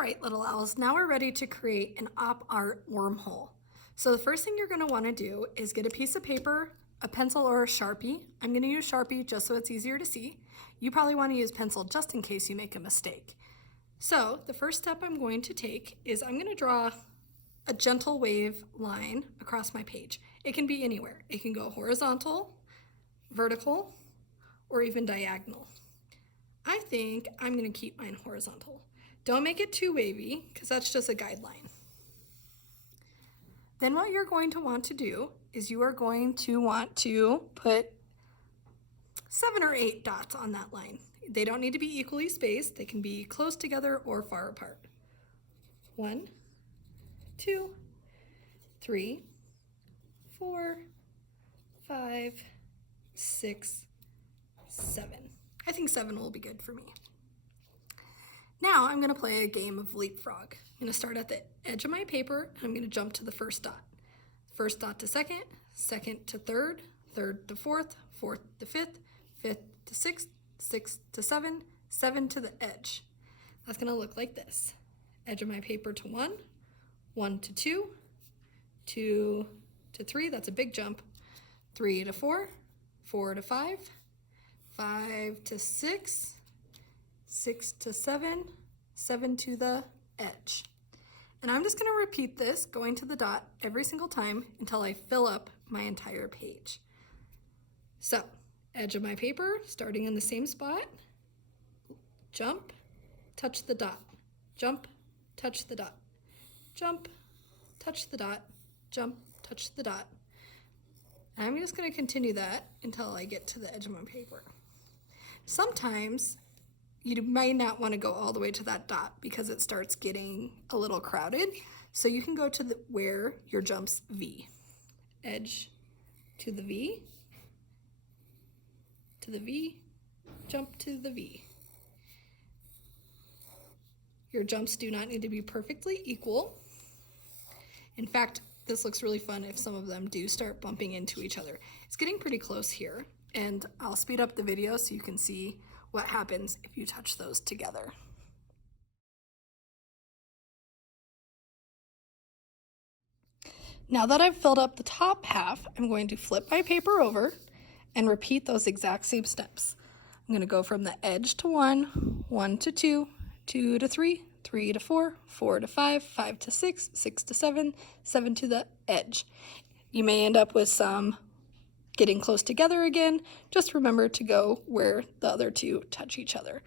All right, little owls, now we're ready to create an op art wormhole. So the first thing you're going to want to do is get a piece of paper, a pencil, or a Sharpie. I'm going to use Sharpie just so it's easier to see. You probably want to use pencil just in case you make a mistake. So the first step I'm going to take is I'm going to draw a gentle wave line across my page. It can be anywhere. It can go horizontal, vertical, or even diagonal. I think I'm going to keep mine horizontal. Don't make it too wavy because that's just a guideline. Then what you're going to want to do is you are going to want to put 7 or 8 dots on that line. They don't need to be equally spaced. They can be close together or far apart. 1, 2, 3, 4, 5, 6, 7. I think 7 will be good for me. Now I'm going to play a game of leapfrog. I'm going to start at the edge of my paper and I'm going to jump to the first dot. First dot to second, second to third, third to fourth, fourth to fifth, fifth to sixth, sixth to seven, seven to the edge. That's going to look like this. Edge of my paper to 1, 1 to 2, 2 to 3, that's a big jump, 3 to 4, 4 to 5, 5 to 6, 6 to 7, 7 to the edge. And I'm just going to repeat this, going to the dot every single time until I fill up my entire page. So, edge of my paper, starting in the same spot, jump, touch the dot, jump, touch the dot, jump, touch the dot, jump, touch the dot. And I'm just going to continue that until I get to the edge of my paper. Sometimes you might not want to go all the way to that dot because it starts getting a little crowded. So you can go to where your jump's V. Edge to the V, to the V, jump to the V. Your jumps do not need to be perfectly equal. In fact, this looks really fun if some of them do start bumping into each other. It's getting pretty close here, and I'll speed up the video so you can see what happens if you touch those together. Now that I've filled up the top half, I'm going to flip my paper over and repeat those exact same steps. I'm going to go from the edge to 1, 1 to 2, 2 to 3, 3 to 4, 4 to 5, 5 to 6, 6 to 7, 7 to the edge. You may end up with some getting close together again. Just remember to go where the other two touch each other.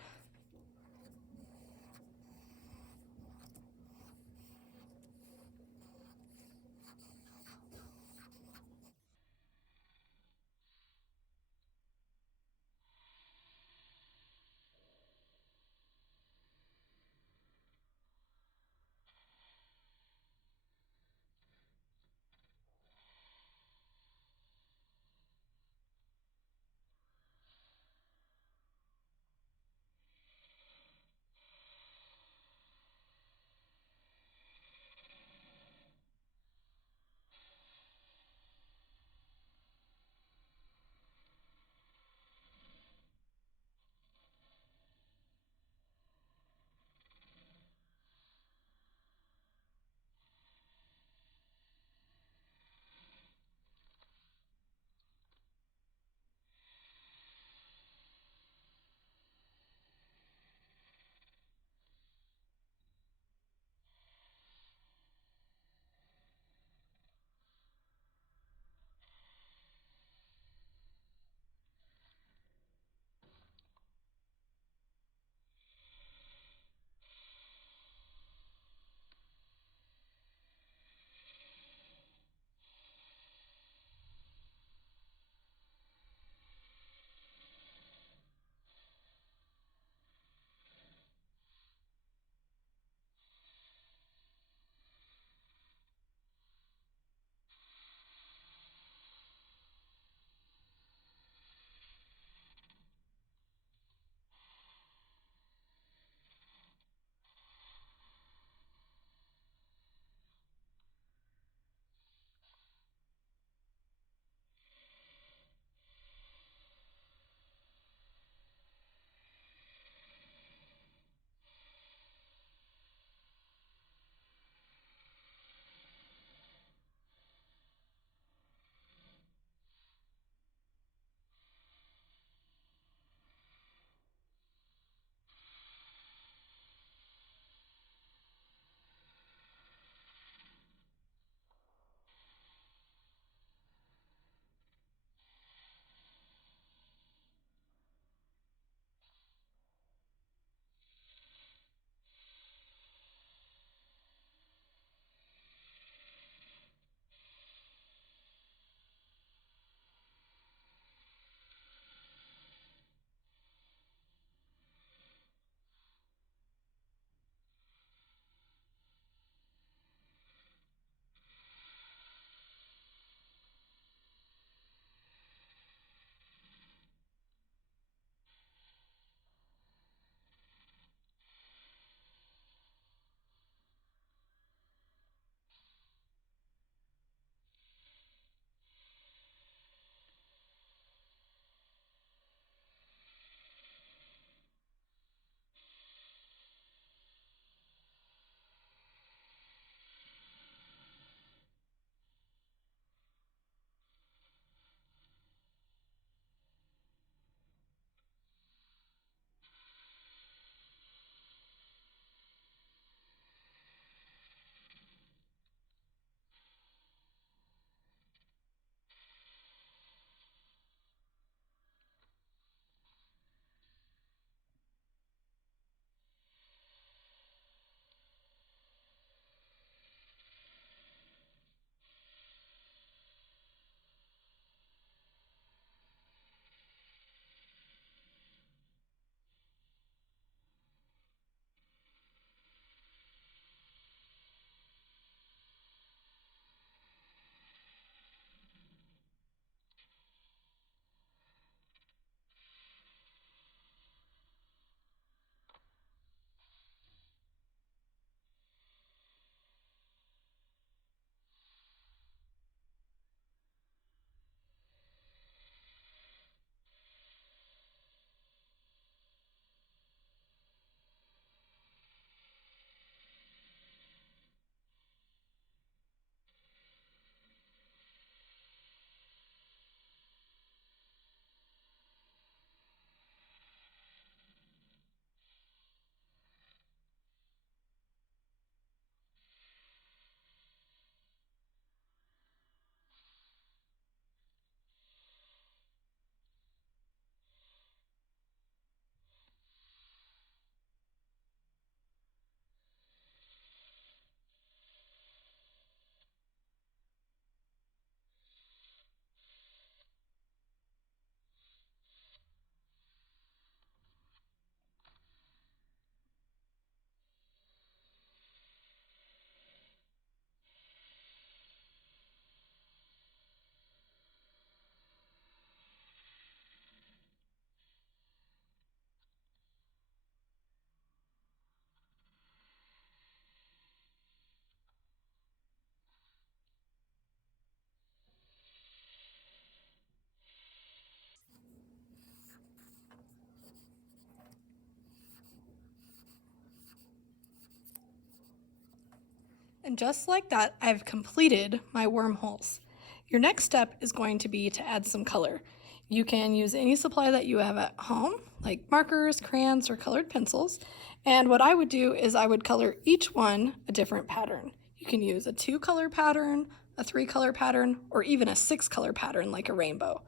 And just like that, I've completed my wormholes. Your next step is going to be to add some color. You can use any supply that you have at home, like markers, crayons, or colored pencils. And what I would do is I would color each one a different pattern. You can use a 2-color pattern, a 3-color pattern, or even a 6-color pattern like a rainbow.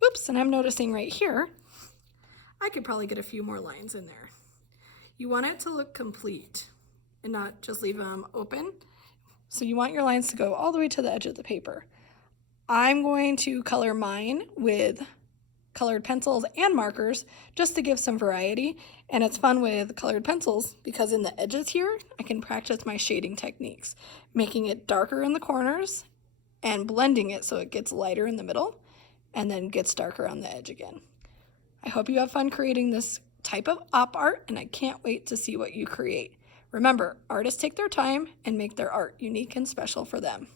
Whoops, and I'm noticing right here, I could probably get a few more lines in there. You want it to look complete and not just leave them open. So you want your lines to go all the way to the edge of the paper. I'm going to color mine with colored pencils and markers just to give some variety. And it's fun with colored pencils because in the edges here, I can practice my shading techniques, making it darker in the corners and blending it so it gets lighter in the middle and then gets darker on the edge again. I hope you have fun creating this type of op art, and I can't wait to see what you create. Remember, artists take their time and make their art unique and special for them.